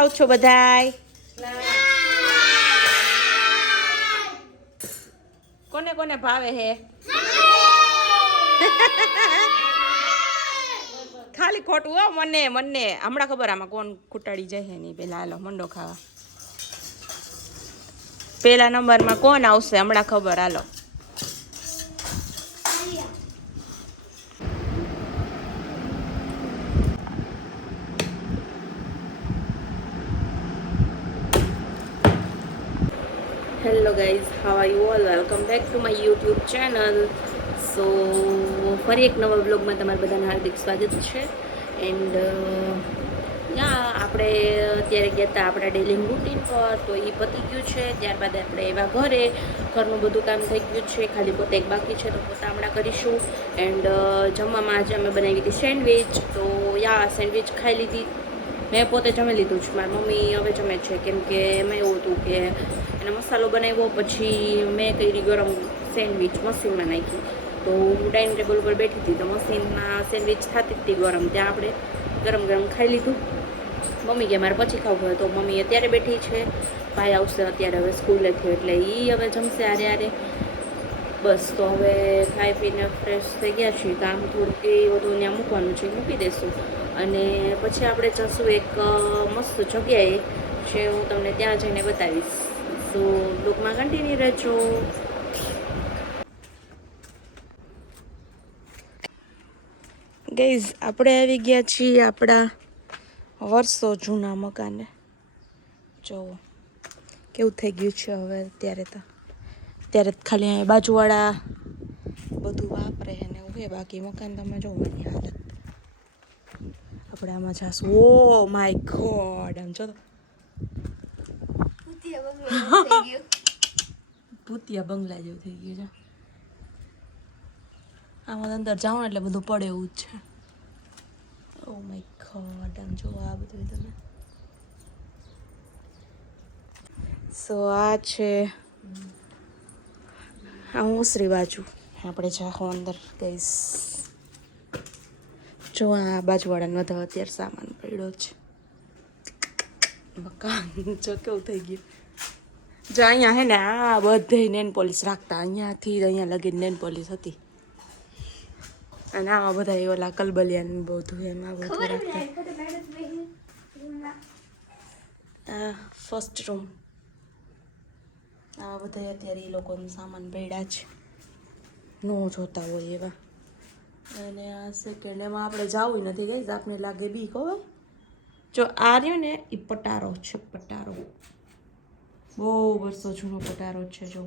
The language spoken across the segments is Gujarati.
ખાવ છો બધાય? કોને કોને ભાવે હે? ખાલી ખોટું હો મને હમણાં ખબર આમાં કોણ કુટાડી જાય નહીં. પેલા હાલો મંડો ખાવા. પેલા નંબરમાં કોણ આવશે હમણાં ખબર હાલો. Hello guys, how are you all? Welcome back to my YouTube channel. So ફરી એક નવા બ્લોગમાં તમારા બધાને હાર્દિક સ્વાગત છે. એન્ડ આપણે અત્યારે ગયા હતા આપણા ડેલી રૂટીન પર, તો એ પતી ગયું છે. ત્યારબાદ આપણે એવા ઘરનું બધું કામ થઈ ગયું છે, ખાલી પોતે એક બાકી છે, તો પોતા હમણાં કરીશું. એન્ડ જમવામાં આજે અમે બનાવી હતી સેન્ડવિચ. તો સેન્ડવિચ ખાઈ લીધી. મેં પોતે જમી લીધું છે, મારી મમ્મી હવે જમે છે, કેમ કે એમાં એવું હતું કે એને મસાલો બનાવ્યો, પછી મેં કરી ગરમ સેન્ડવિચ મશીનમાં નાખી. તો હું ડાઇનિંગ ટેબલ ઉપર બેઠી હતી, તો મશીનમાં સેન્ડવિચ થતી હતી ગરમ, ત્યાં આપણે ગરમ ગરમ ખાઈ લીધું. મમ્મી કે મારે પછી ખાવું હોય, તો મમ્મી અત્યારે બેઠી છે. ભાઈ આવશે અત્યારે હવે સ્કૂલેથી, એટલે એ હવે જમશે આરે. બસ તો હવે ખાઈ પીને ફ્રેશ થઈ ગયા છીએ. કામ થોડુંક એ બધું ત્યાં મૂકવાનું છે, મૂકી દઈશું. અને પછી આપણે જઈશું એક મસ્ત જગ્યાએ, જે હું તમને ત્યાં જઈને બતાવીશ. તો બ્લોગમાં કન્ટિન્યુ રહેજો. ગાઈઝ, આપણે આવી ગયા છીએ આપણા વર્ષો જૂના મકાને. જુઓ કેવું થઈ ગયું છે હવે. અત્યારે ખાલી અહીંયા બાજુવાળા બધું વાપરે ને એવું છે, બાકી મકાન તમે જોવાની હાલત. આપણે આમાં જાશું. ઓ માય ગોડ, આમ જો ભૂતિયા બંગલા જેવું થઈ ગયું છે. આમાં અંદર જાઓ ને એટલે બધું પડે એવું જ છે. ઓ માય ગોડ, આમ જો આ બધું તમે. સો આ છે ઓસરી બાજુ. આપણે જાઓ અંદર ગઈશ. જો આ બાજુવાળાને બધા અત્યારે સામાન પડ્યો છે. મકાન જો કેવું થઈ ગયું. જો અહીંયા હે ને આ બધે નેન પોલિસ રાખતા, અહીંયાથી અહીંયા લગી નેન પોલિસ હતી. અને આમાં બધા ઓલા કલબલિયાને બધું એમાં બધું રાખતા. આ ફર્સ્ટ રૂમ. આવા બધા અત્યારે એ લોકોનો સામાન પડ્યા છે, નો જોતા હોય એવા. અને આ સેકન્ડ, એમાં આપણે જવું નથી ગઈ, આપને લાગે બીક. હવે જો આ રહ્યો ને એ પટારો છે, પટારો બહુ વર્ષો જૂનો પટારો છે. જો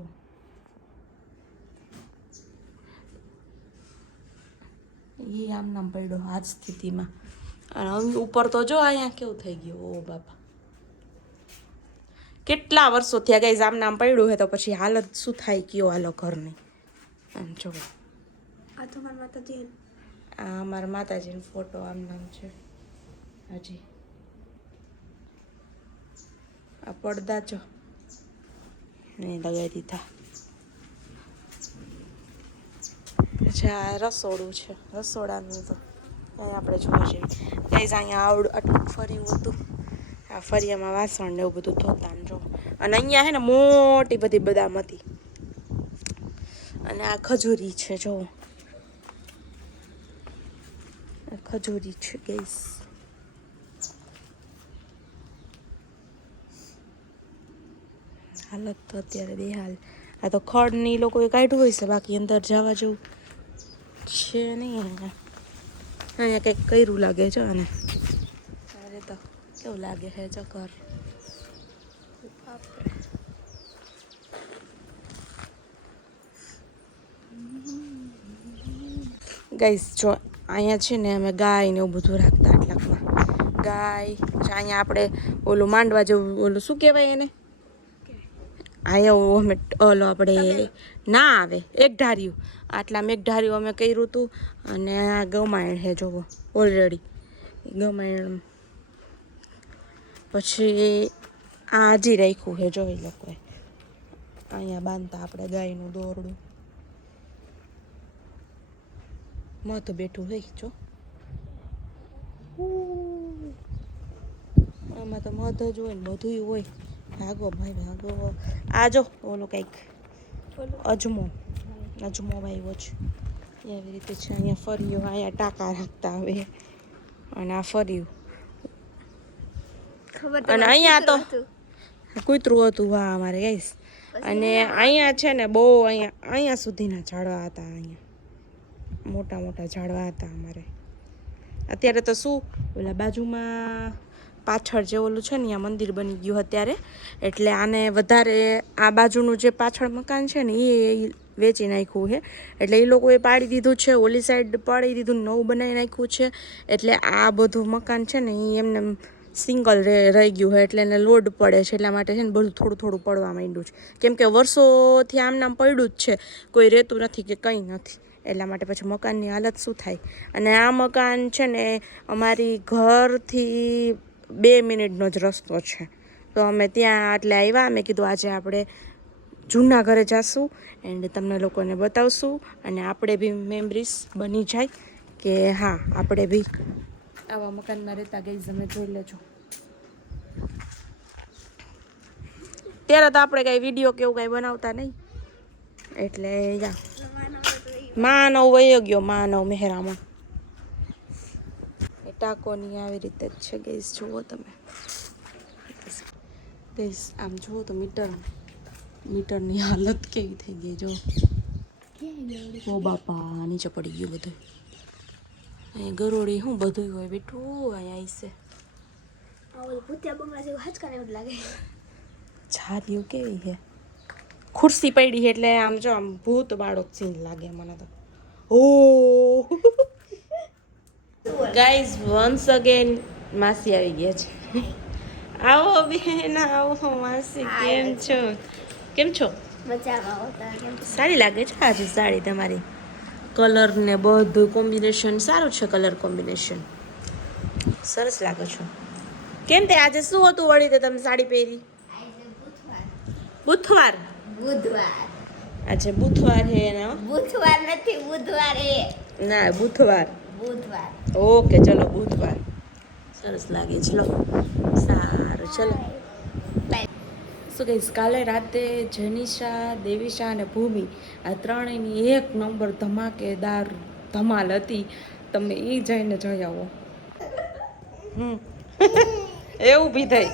એ આમ નામ પડ્યો આ જ સ્થિતિમાં. અને ઉપર તો જો અહીંયા કેવું થઈ ગયું. ઓ બાપા, કેટલા વર્ષો થયા ગઈ આમ નામ પડ્યું હે, તો પછી હાલત શું થાય કયો હાલો ઘરની. આમ જો આ તો મારા માતાજી, આ અમારા માતાજીનો ફોટો આમ નામ છે હજી. આ પડદા જો નહીં લગાવી દીધા. પછી આ રસોડું છે, રસોડાનું તો આપણે જોવા જઈએ. ગાઈઝ અહીંયા આટલું ફર્યું હતું. આ ફરિયામાં વાસણ ને એવું બધું ધોતા જો. અને અહીંયા હે ને મોટી બધી બદામ હતી. અને આ ખજૂરી છે, જો ખજૂરી છે ગાઈઝ. હાલત તો અત્યારે બેહાલ. આ તો ખડ ની લોકોએ કાઢ્યું હોય છે, બાકી અંદર જવા જેવું છે નહીં. અહીંયા કંઈક કર્યું લાગે છે. અને અરે તો કેવું લાગે છે ચક્કર. ગાઈસ જો અહીંયા છે ને અમે ગાય ને એવું બધું રાખતા. આટલાકમાં ગાય અહીંયા આપણે ઓલું માંડવા જેવું, ઓલું શું કહેવાય એને, અહીંયા અમે ઓલો આપણે ના આવે એક ધાર્યું, આટલામાં એક ધાર્યું અમે કર્યું હતું. અને આ ગમાયણ છે જોવો ઓલરેડી ગમાયણ. પછી આ હજી રાખ્યું છે જોઈ લોકોએ. અહીંયા બાંધતા આપણે ગાયનું દોરડું. મત બેઠું હોય જો. આમાં તો મધ જ હોય ને બધુંય હોય. ભાગો ભાઈ ભાગો. આ જો ઓલો કંઈક અજમો વાવ્યો છે એવી રીતે છે. અહીંયા ફર્યું, અહીંયા ટાંકા રાખતા હવે, અને આ ફર્યું, અને અહીંયા તો કૂતરું હતું. હા અમારે ગાઈસ. અને અહીંયા છે ને બહુ અહીંયા સુધીના ઝાડવા હતા. અહીંયા મોટા મોટા ઝાડવા હતા અમારે. અત્યારે તો શું ઓલા બાજુમાં પાછળ જે ઓલું છે ને ત્યાં મંદિર બની ગયું અત્યારે, એટલે આને વધારે આ બાજુનું જે પાછળ મકાન છે ને એ વેચી નાખ્યું છે. એટલે એ લોકોએ પાડી દીધું છે, ઓલી સાઈડ પાડી દીધું, નવું બનાવી નાખ્યું છે. એટલે આ બધું મકાન છે ને એ એમને સિંગલ રહી ગયું હોય, એટલે એને લોડ પડે છે. એટલા માટે છે ને બધું થોડું થોડું પડવા માંડ્યું છે, કેમ કે વર્ષોથી આમ નામ પડ્યું જ છે, કોઈ રહેતું નથી કે કંઈ નથી. એટલા માટે પછી મકાનની હાલત શું થાય. અને આ મકાન છે ને અમારી ઘરથી 2 મિનિટનો જ રસ્તો છે. તો અમે ત્યાં એટલે આવ્યા. મેં કીધું આજે આપણે જૂના ઘરે જઈશું એન્ડ તમને લોકોને બતાવશું, અને આપણે બી મેમરીઝ બની જાય કે હા આપણે બી આવા મકાનમાં રહેતા. ગઈ તમે જોઈ લેજો. ત્યારે તો આપણે કાંઈ વિડીયો કે એવું કાંઈ બનાવતા નહીં, એટલે યા માનવ વયો ગયો, માનવ મહેરામાં. એ ટાંકોની આવી રીતે જ છે ગઈસ. જુઓ તમે ગઈસ, આમ જુઓ તો મીટરની હાલત કેવી થઈ ગઈ. જો ઓ બાપા, નીચે પડી ગયું બધું. અહીંયા ગરોળી શું બધું હોય બેઠું. અહીંયા છારીઓ કેવી છે, ખુરશી પડી છે, એટલે આમ જો આમ ભૂત બાળક સીન લાગે મને તો. ઓ ગાઈઝ, વન્સ અગેન માસી આવી ગયા છે. આવો બેન, આવો માસી. કેમ છો? સારી લાગે છે આજે સાડી તમારી. કલર ને બધું કોમ્બિનેશન સારું છે. કલર કોમ્બિનેશન સરસ લાગે છે. કેમ તે આજે શું હતું વળી તે તમે સાડી પહેરી? બુધવાર. આજે બુધવાર હે ને? બુધવાર નથી, બુધવાર હે. ના, બુધવાર. ઓકે, ચલો બુધવાર. સરસ લાગે. ચલો સારું, ચલો. શું કહીશ, કાલે રાતે જનિશા, દેવિશા અને ભૂમિ આ ત્રણેયની 1 નંબર ધમાકેદાર ધમાલ હતી. તમે એ જઈને જોઈ આવો. એવું બી થઈ.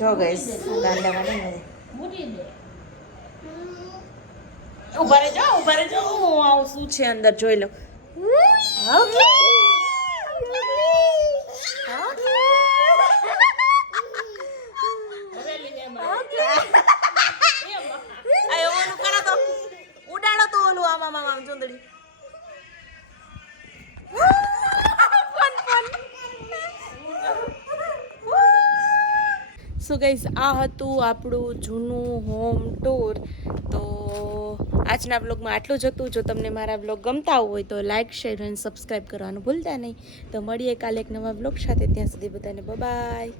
જો ગઈસ, ગાંડામાં ઉભા રહેજો. હું આવું શું છે અંદર જોઈ લઉં. ઉડાડો તો ઓલું આમ ચુંદડી. સો ગાઈઝ, આ હતું આપણું જૂનું હોમ ટૂર. તો આજના વ્લોગમાં આટલું જ હતું. જો તમને મારા વ્લોગ ગમતા હોય તો લાઇક, શેર અને સબસ્ક્રાઈબ કરવાનું ભૂલતા નહીં. તો મળીએ કાલે એક નવા વ્લોગ સાથે. ત્યાં સુધી બધાને બાય.